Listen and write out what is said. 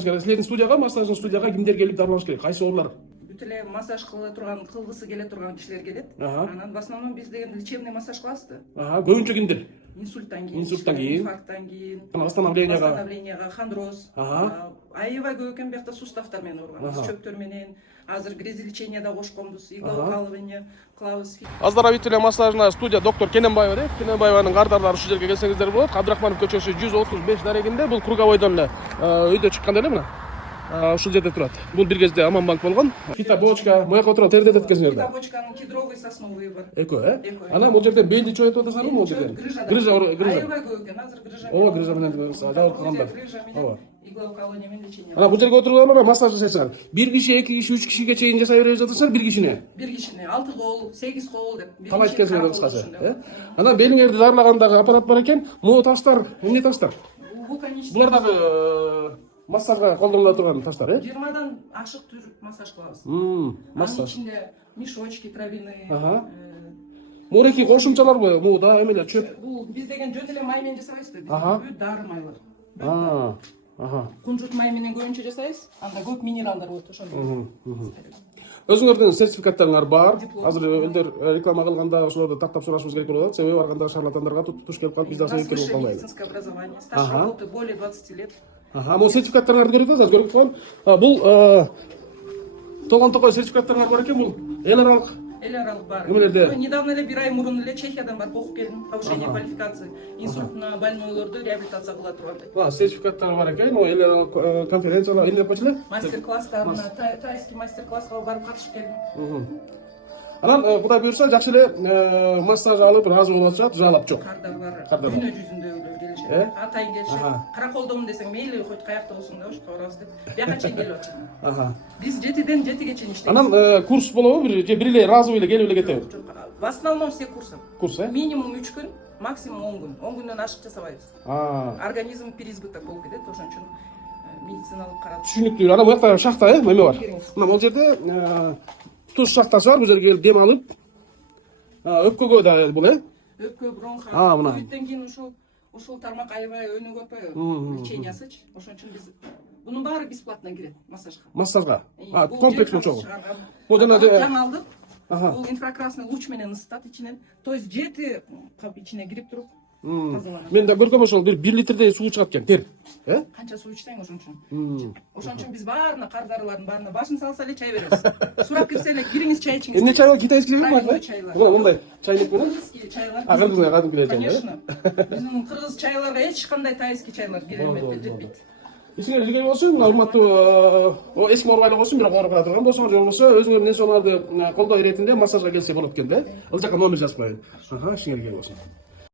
Силердин студияга, массаждын студияга кимдер келип дарыланыш керек? Кайсы оорулар? Бүт эле массаж кылгысы келе турган кишилер келет. Анан в основном биз деген лечебный массаж кылабыз да. Көбүнчө кимдер? Инсульттан кийин, Инфаркттан кийин, восстановленияга, хондроз, аябай көп экен биякта суставтар менен ооруганбыз, чөптөр менен. Азыр грязилечение да кошконбуз, иглоукалывание кылабыз. Оздоровительный массажная студия доктор Кененбаева дейт. Кененбаеванын кардарлары ушул жерге келсеңиздер болот. Абдрахманов көчөсү 135 дарегинде. Бул круговойдон эле өйдө чыкканда эле мына. Ушул жерде турат. Бул бир кезде Аманбанк болгон. Фита бочка, мояка отурган терде өткөзүңөр да. Фита бочканын кедровый, сосновый бар. Экөө, Анан бул жерде белди чоюп атасыңарбы бул жерде? Грыжа. Аябай көп экен. Азыр грыжа. Грыжа менен жабылып калганда. Ооба. Иглоукалывание менен лечение. Анан бул жерге отурганда массаж жасайсыңар. Бир киши, эки киши, үч кишиге чейин жасай берип жатасыңар бир кишине. Бир кишине 6 кол, 8 кол деп. Талай кезиңер кыскасы. Анан белиңерди дарылагандагы аппарат бар экен. Могу таштар, эмне таштар? Булар дагы массажга колдонула турган таштар, 20дан ашык түр массаж кылабыз. Массаж. Анын ичинде мешочки травяные. Мореки кошумчаларбы? Могу да эмелер чөп. Бул биз деген жөн эле май менен жасабайбыз да. Бүт дары майлар. Кунжут май менен көбүнчө жасайбыз. Анда көп минералдар болот ошондо. Өзүңөрдүн сертификаттарыңар бар. Азыр элдер реклама кылганда ошолорду тактап сурашыбыз керек болуп атат. Себеби барганда шарлатандарга туш келип калып, биз да себепкер болуп калбайлы. Медицинское образование, стаж работы более 20 лет. Могу сертификаттарыңарды көрүп атасыз, көрүп коем. Бул Толгон Токой сертификаттарыңар бар экен, бул эл аралык бар. Эмелерде? Недавно эле бир ай мурун эле Чехиядан барып окуп келдим. Повышение квалификации. Инсультна больнойлорду реабилитация кыла тургандай. Сертификаттары бар экен. Эл аралык конференциялар эмне деп койчу? Мастер-класстарына, тайский мастер-класска барып катышып келдим. Анан Кудай буюрса жакшы эле массаж алып ыраазы болуп атышат, жалап жок. Кардар бар. Дүйнө жүзүндөгүлөр келишет. Атайын келишет. Кара колдомун десең мейли, хоть каякта болсун да, ошко барабыз деп. Бияка чейин келип атышат. Биз 7ден 7ге чейин иштейбиз. Анан курс болобу бир же бир эле разовый эле келип эле кетеби? В основном все курсы. Курс, Минимум 3 күн, максимум 10 күн. 10 күндөн ашык жасабайбыз. Организм переизбыток болуп кетет, ошон үчүн медициналык карап. Түшүнүктүү. Анан буякта шахта, эме бар. Мына бул жерде туз шахтасы бар, бул жерге келип дем алып, өпкөгө да бул, Өпкө, бронха. Мына. Өттөн кийин ушул тармак аябай өнүгүп атпайбы? Лечениясычы. Ошон үчүн биз бунун баары бесплатно кирет массажга. Массажга. Комплекс болчу. Бул жаңалдык. Бул инфракрасный луч менен ысытат ичинен. То есть жети кап ичине кирип туруп тазаланат. Мен да көргөм ошол 1 литрдей суу чыгат экен, тер. Канча суу ичсең ошон үчүн. Ошон үчүн биз баарына кардарлардын баарына башын салса эле чай беребиз. Сурап кирсе эле кириңиз чай ичиңиз. Эмне чай? Китайский чай бар. Мындай чайник менен. Кыргызский чайлар. Кыргызский чайлар. Конечно. Биздин кыргыз чайларга эч кандай тайский чайлар келбейт, жетпейт. Эсиңер жүргөн болсун, урматтуу эски морбайлар болсун, бирок ооруп кала турган болсоңор, же болбосо өзүңөрдүн нерселерди колдоо иретинде массажга келсе болот экен да. Ал жака номер жазып коеюн. Ишиңер келген болсун.